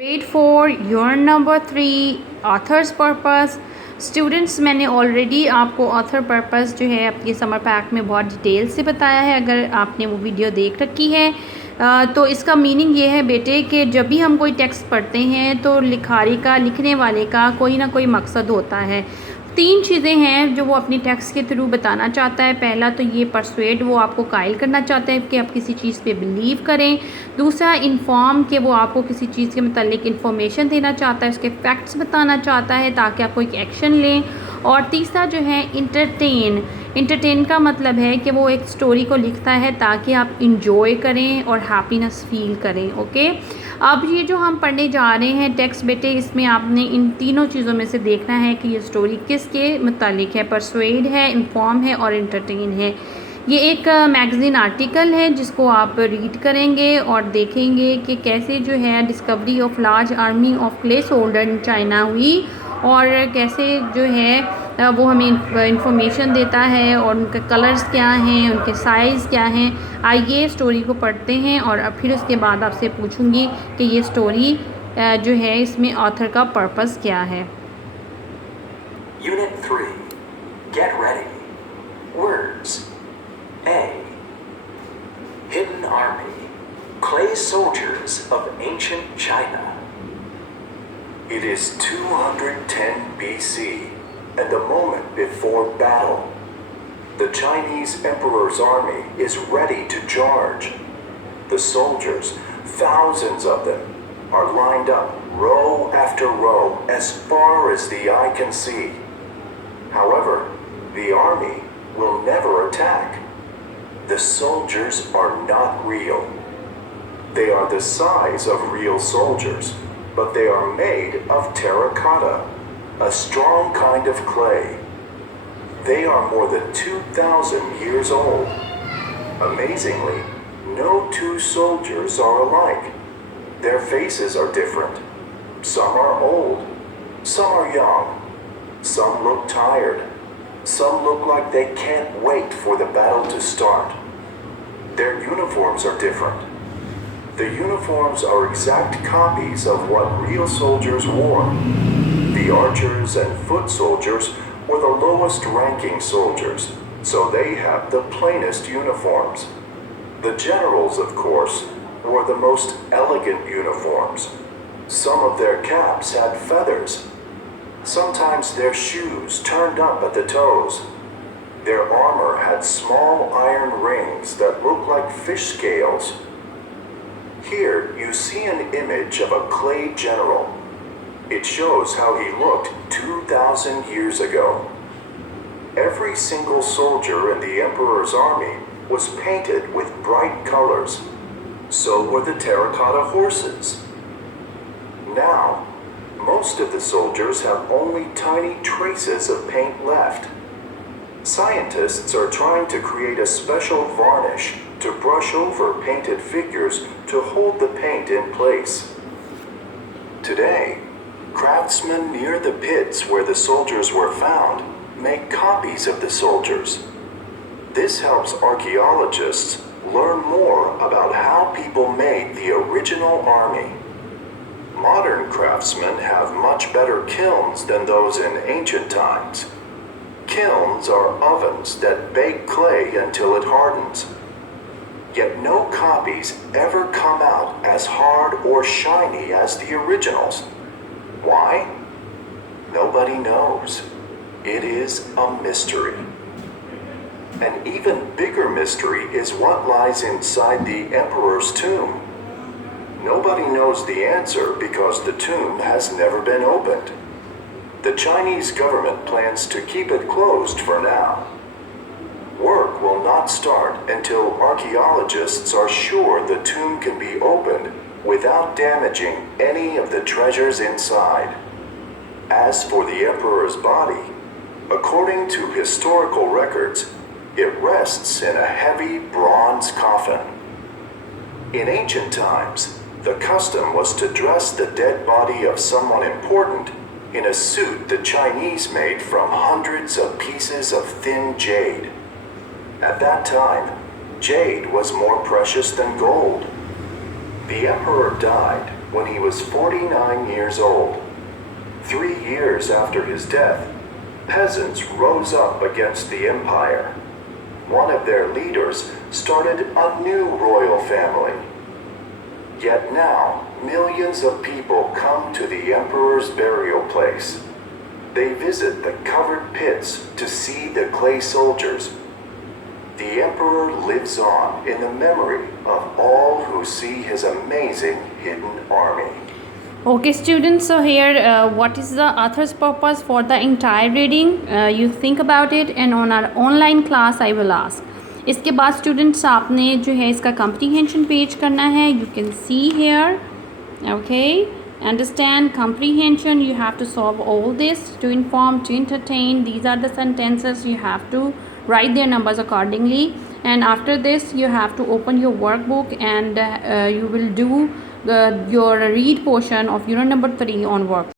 Grade 4 unit number 3 authors purpose. Students, मैंने already आपको author purpose जो है आपके समर पैक में बहुत डिटेल से बताया है। अगर आपने वो वीडियो देख रखी है तो इसका मीनिंग ये है बेटे कि जब भी हम कोई टेक्स्ट पढ़ते हैं तो लिखारी का, लिखने वाले का कोई ना कोई मकसद होता है। 3 चीज़ें हैं जो वो अपनी टेक्स्ट के थ्रू बताना चाहता है। पहला तो ये परसुएड, वो आपको कायल करना चाहता है कि आप किसी चीज़ पे बिलीव करें। दूसरा इन्फॉर्म, कि वो आपको किसी चीज़ के मतलब इन्फॉर्मेशन देना चाहता है, उसके फैक्ट्स बताना चाहता है ताकि आप कोई एक्शन लें। और तीसरा जो है इंटरटेन। इंटरटेन का मतलब है कि वो एक स्टोरी को लिखता है ताकि आप इंजॉय करें और हैप्पीनेस फील करें। ओके, अब ये जो हम पढ़ने जा रहे हैं टेक्स्ट बेटे, इसमें आपने इन तीनों चीज़ों में से देखना है कि ये स्टोरी किसके मुतालिक है। परसुएड है, इन्फॉर्म है और इंटरटेन है। ये एक मैगज़ीन आर्टिकल है जिसको आप रीड करेंगे और देखेंगे कि कैसे जो है discovery of large army of clay soldier in China हुई और कैसे जो है वो हमें इंफॉर्मेशन देता है और उनके कलर्स क्या हैं, उनके साइज़ क्या हैं। आइए स्टोरी को पढ़ते हैं और अब फिर उसके बाद आपसे पूछूंगी कि ये स्टोरी जो है इसमें ऑथर का पर्पस क्या है। Unit 3. Get ready. Words. A. Hidden Army. Clay soldiers of ancient China. It is 210 BC and the moment before battle. The Chinese emperor's army is ready to charge. The soldiers, thousands of them, are lined up row after row as far as the eye can see. However, the army will never attack. The soldiers are not real. They are the size of real soldiers, but they are made of terracotta, a strong kind of clay. They are more than 2,000 years old. Amazingly, no two soldiers are alike. Their faces are different. Some are old, some are young, some look tired, some look like they can't wait for the battle to start. Their uniforms are different. The uniforms are exact copies of what real soldiers wore. The archers and foot soldiers were the lowest ranking soldiers, so they have the plainest uniforms. The generals, of course, wore the most elegant uniforms. Some of their caps had feathers. Sometimes their shoes turned up at the toes. Their armor had small iron rings that looked like fish scales. Here you see an image of a clay general. It shows how he looked 2,000 years ago. Every single soldier in the emperor's army was painted with bright colors. So were the terracotta horses. Now, most of the soldiers have only tiny traces of paint left. Scientists are trying to create a special varnish to brush over painted figures to hold the paint in place. Today, craftsmen near the pits where the soldiers were found make copies of the soldiers. This helps archaeologists learn more about how people made the original army. Modern craftsmen have much better kilns than those in ancient times. Kilns are ovens that bake clay until it hardens. Yet no copies ever come out as hard or shiny as the originals. Why? Nobody knows. It is a mystery. An even bigger mystery is what lies inside the emperor's tomb. Nobody knows the answer because the tomb has never been opened. The Chinese government plans to keep it closed for now. Work will not start until archaeologists are sure the tomb can be opened without damaging any of the treasures inside. As for the emperor's body, according to historical records, it rests in a heavy bronze coffin. In ancient times, the custom was to dress the dead body of someone important in a suit the Chinese made from hundreds of pieces of thin jade. At that time, jade was more precious than gold. The emperor died when he was 49 years old. 3 years after his death, peasants rose up against the empire. One of their leaders started a new royal family. Yet now, millions of people come to the emperor's burial place. They visit the covered pits to see the clay soldiers. The emperor lives on in the memory of all who see his amazing hidden army. Okay students, so here what is the author's purpose for the entire reading? You think about it and on our online class I will ask. इसके बाद students आपने जो है इसका comprehension page करना है. You can see here, okay, understand comprehension. You have to solve all this to inform, to entertain. These are the sentences. You have to write their numbers accordingly, and after this you have to open your workbook and you will do your read portion of unit number 3 on work.